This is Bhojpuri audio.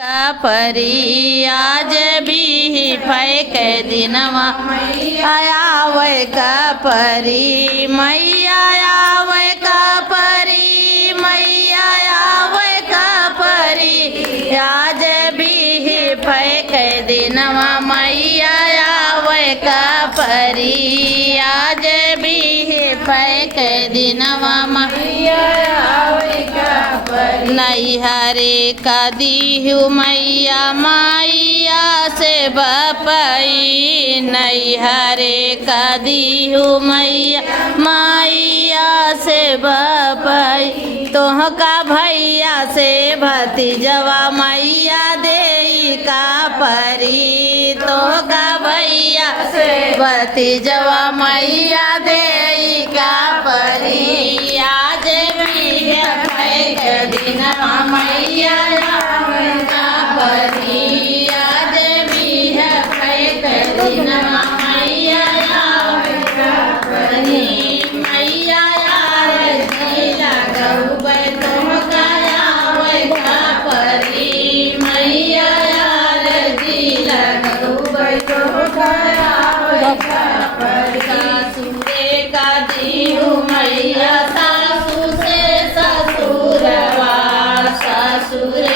का परी आज भी फैक दिनवा आवे का परी मैया आवे का परी मैया आवे का परी आज भी फैक दिनवा मैया आवे का परी आज भी फैक दिनवा मैया आवे का परी नैहरे का दीहू मैया मैया से बपई नैहरे का दीहू मैया मैया से बपई तोह का भैया से भतीजवा मैया दे का परी तोह का भैया से भतीजवा मैया दे का परी आज भी फैक दिनवा मैया आवे का परी आज भी फैक दिनवा मैया आवे का परी मैया यार जीला गौबै तुम का आवे का परी मैया यार जीला गौबै तुम का आवे का परी सासुरे का दीहू मैया सासू से ससुरवा सासुरे